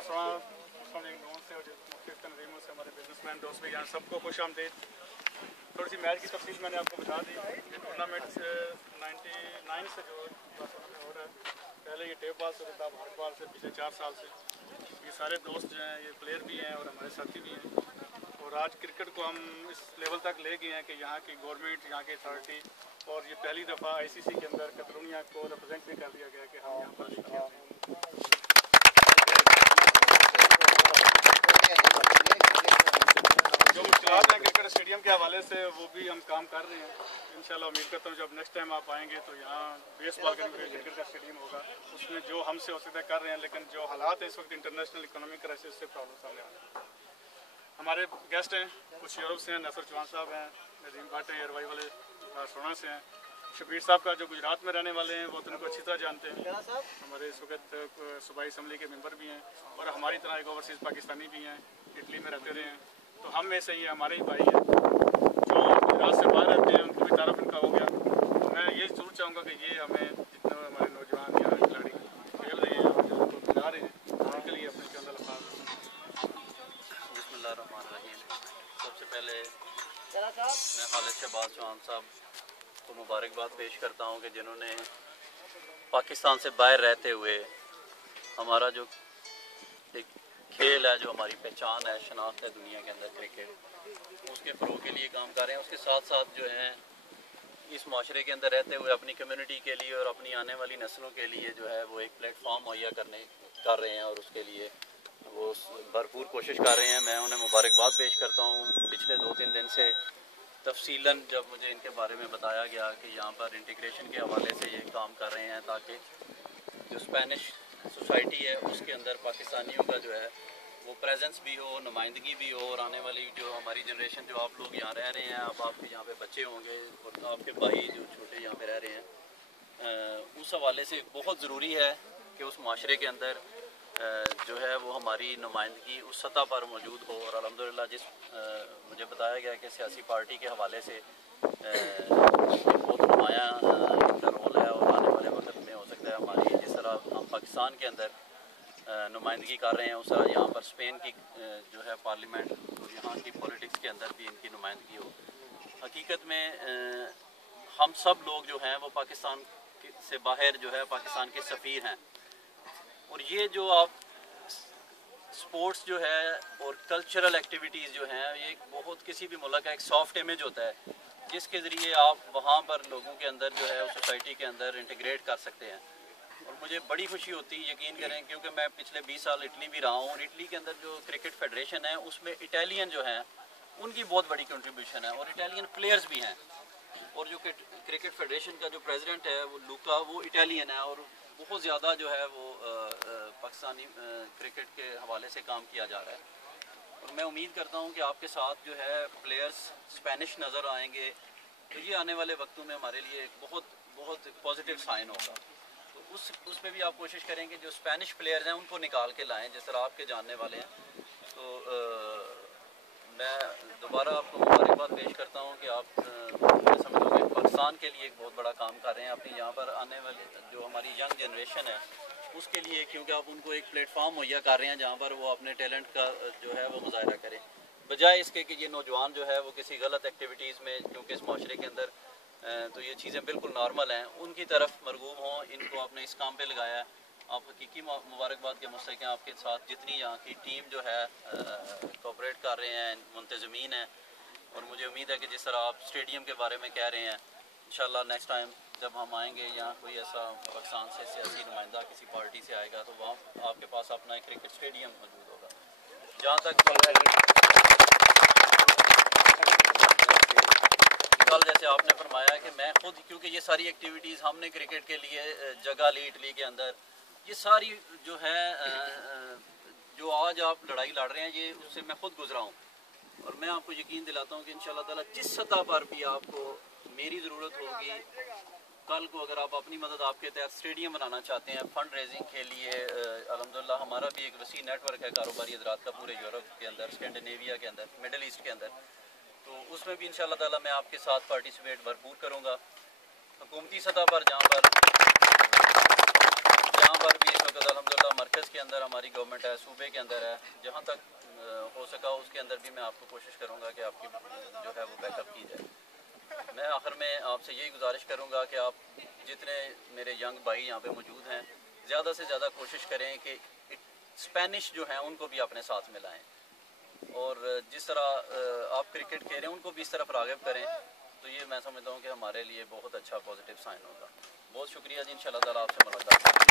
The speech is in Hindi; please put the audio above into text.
बारसोना से और मुख्तलिफ तंजीमों से हमारे बिजनेसमैन दोस्त भी हैं, सबको खुश आमदीद। थोड़ी सी मैच की तफसील मैंने आपको बता दी। ये टूर्नामेंट 99 से जो बारसोना में हो रहा है, पहले ये टेप बॉल से होता था, हॉट बॉल से पिछले 4 साल से। ये सारे दोस्त जो हैं ये प्लेयर भी हैं और हमारे साथी भी हैं, और आज क्रिकेट को हम इस लेवल तक ले गए हैं कि यहाँ की गवर्नमेंट, यहाँ की अथॉरिटी, और ये पहली दफ़ा ICC के अंदर कैटलोनिया को रिप्रेजेंट भी कर दिया गया कि हम यहाँ पर खेलते हैं। जो मुश्किलात हैं क्रिकेट स्टेडियम के हवाले से वो भी हम काम कर रहे हैं। इंशाल्लाह उम्मीद करता हूँ जब नेक्स्ट टाइम आप आएंगे तो यहाँ बेसबॉल का क्रिकेट का स्टेडियम होगा, उसमें जो हमसे हो सकता है कर रहे हैं, लेकिन जो हालात हैं इस वक्त इंटरनेशनल इकोनॉमिक क्राइसिस से प्रॉब्लम सामने आ रही है। हमारे गेस्ट हैं, कुछ यूरोप से हैं, नसर चौहान साहब हैं, नदीम भट्ट हैं एयरवाई वाले बारसोना से हैं, शबीर साहब का जो गुजरात में रहने वाले हैं वो तो उनको अच्छी तरह जानते हैं। हमारे इस वक्त सूबाई असम्बली के मेंबर भी हैं, और हमारी तरह एक ओवरसीज़ पाकिस्तानी भी हैं, इटली में रहते रहे हैं। तो हम में से ही हमारे ही भाई हैं जो गुजरात से बाहर रहते हैं, उनको भी तारफ़ इनका हो गया। तो मैं ये ज़रूर चाहूँगा कि ये हमें जितने हमारे नौजवान या खिलाड़ी खेल रहे हैं और जो खिला रहे हैं उनके लिए अपने चंद अल्फाज। बिस्मिल्लाहिर्रहमानिर्रहीम। सबसे पहले मैं खालिद शहबाज चौहान साहब को मुबारकबाद पेश करता हूँ कि जिन्होंने पाकिस्तान से बाहर रहते हुए हमारा जो एक खेल है, जो हमारी पहचान है, शनाख्त है दुनिया के अंदर क्रिकेट, उसके फ़रोग़ के लिए काम कर रहे हैं। उसके साथ साथ जो है इस माशरे के अंदर रहते हुए अपनी कम्युनिटी के लिए और अपनी आने वाली नस्लों के लिए जो है वो एक प्लेटफॉर्म मुहैया कर रहे हैं, और उसके लिए वो भरपूर कोशिश कर रहे हैं। मैं उन्हें मुबारकबाद पेश करता हूँ। पिछले 2-3 दिन से तफसीलन जब मुझे इनके बारे में बताया गया कि यहाँ पर इंटीग्रेशन के हवाले से ये काम कर रहे हैं ताकि जो स्पेनिश सोसाइटी है उसके अंदर पाकिस्तानियों का जो है वो प्रेजेंस भी हो, नुमाइंदगी भी हो, और आने वाली जो हमारी जनरेशन, जो आप लोग यहाँ रह रहे हैं, अब आपके यहाँ पे बच्चे होंगे और आपके भाई जो छोटे यहाँ पे रह रहे हैं, उस हवाले से बहुत ज़रूरी है कि उस माशरे के अंदर जो है वो हमारी नुमाइंदगी उस सतह पर मौजूद हो। और अल्हम्दुलिल्लाह जिस मुझे बताया गया कि सियासी पार्टी के हवाले से बहुत नुमाया इनका रोल है, और आने वाले वक्त में हो सकता है हमारी, जिस तरह हम पाकिस्तान के अंदर नुमाइंदगी कर रहे हैं, उस तरह यहाँ पर स्पेन की जो है पार्लियामेंट और यहाँ की पॉलिटिक्स के अंदर भी इनकी नुमाइंदगी हो। हकीकत में हम सब लोग जो हैं वो पाकिस्तान से बाहर जो है पाकिस्तान के सफ़ीर हैं, और ये जो आप स्पोर्ट्स जो है और कल्चरल एक्टिविटीज़ जो हैं, ये बहुत किसी भी मुल्क का एक सॉफ्ट इमेज होता है जिसके ज़रिए आप वहाँ पर लोगों के अंदर जो है उस सोसाइटी के अंदर इंटीग्रेट कर सकते हैं। और मुझे बड़ी खुशी होती है, यकीन करें, क्योंकि मैं पिछले 20 साल इटली भी रहा हूँ, और इटली के अंदर जो क्रिकेट फेडरेशन है उसमें इटालियन जो हैं उनकी बहुत बड़ी कंट्रीब्यूशन है, और इटालियन प्लेयर्स भी हैं। और जो क्रिकेट फेडरेशन का जो प्रेसिडेंट है वो लूका, वो इटालियन है, और बहुत ज़्यादा जो है वो पाकिस्तानी क्रिकेट के हवाले से काम किया जा रहा है। और मैं उम्मीद करता हूँ कि आपके साथ जो है प्लेयर्स स्पेनिश नज़र आएंगे, तो ये आने वाले वक्तों में हमारे लिए एक बहुत बहुत पॉजिटिव साइन होगा। तो उसमें भी आप कोशिश करेंगे जो स्पेनिश प्लेयर्स हैं उनको निकाल के लाएँ, जिस तरह आपके जानने वाले हैं। तो मैं दोबारा आपको मुबारकबाद पेश करता हूँ कि आप समझो कि पाकिस्तान के लिए एक बहुत बड़ा काम कर रहे हैं, अपनी यहाँ पर आने वाली जो हमारी यंग जनरेशन है उसके लिए, क्योंकि आप उनको एक प्लेटफॉर्म मुहैया कर रहे हैं जहाँ पर वो अपने टैलेंट का जो है वो मुजाहरा करें, बजाय इसके कि ये नौजवान जो है वो किसी गलत एक्टिविटीज़ में, क्योंकि इस माशरे के अंदर तो ये चीज़ें बिल्कुल नॉर्मल हैं, उनकी तरफ मरगूब हों। इनको आपने इस काम पे लगाया है, आप हकीकी मुबारकबाद के मुस्तहिक़ हैं। आपके साथ जितनी यहाँ की टीम जो है कोऑपरेट कर रहे हैं, मुंतज़मीन हैं, और मुझे उम्मीद है कि जिस तरह आप स्टेडियम के बारे में कह रहे हैं, इंशाल्लाह नेक्स्ट टाइम जब हम आएंगे यहाँ कोई ऐसा पाकिस्तान से सियासी नुमाइंदा किसी पार्टी से आएगा तो वहाँ आपके पास अपना एक क्रिकेट स्टेडियम मौजूद होगा। जहाँ तक कल जैसे आपने फरमाया कि मैं खुद, क्योंकि ये सारी एक्टिविटीज़ हमने क्रिकेट के लिए जगह ली इटली के अंदर, ये सारी जो है जो आज आप लड़ाई लड़ रहे हैं, ये उससे मैं खुद गुजरा हूँ। और मैं आपको यकीन दिलाता हूँ कि इंशाल्लाह ताला जिस सतह पर भी आपको मेरी ज़रूरत होगी, कल को अगर आप अपनी मदद आपके तहत स्टेडियम बनाना चाहते हैं फंड रेजिंग के लिए, अल्हम्दुलिल्लाह हमारा भी एक वसी नेटवर्क है कारोबारी हज़रात का पूरे यूरोप के अंदर, स्कैंडिनेविया के अंदर, मिडल ईस्ट के अंदर, तो उसमें भी इंशाल्लाह ताला मैं आपके साथ पार्टिसिपेट भरपूर करूँगा। हुकूमती सतह पर जहाँ पर भी इस वक्त अल्हम्दुलिल्लाह मरकज़ के के अंदर हमारी गवर्नमेंट है, सूबे के अंदर है, जहाँ तक हो सका उसके अंदर भी मैं आपको कोशिश करूँगा कि आपकी जो है वो बैकअप की जाए। मैं आखिर में आपसे यही गुजारिश करूँगा कि आप जितने मेरे यंग भाई यहाँ पे मौजूद हैं, ज़्यादा से ज़्यादा कोशिश करें कि स्पेनिश जो हैं उनको भी अपने साथ मिलाएं, और जिस तरह आप क्रिकेट खेल रहे हैं उनको भी इस तरफ राग़िब करें। तो ये मैं समझता हूँ कि हमारे लिए बहुत अच्छा पॉजिटिव साइन होगा। बहुत शुक्रिया जी, इंशाल्लाह ताला आपसे मुलाकात।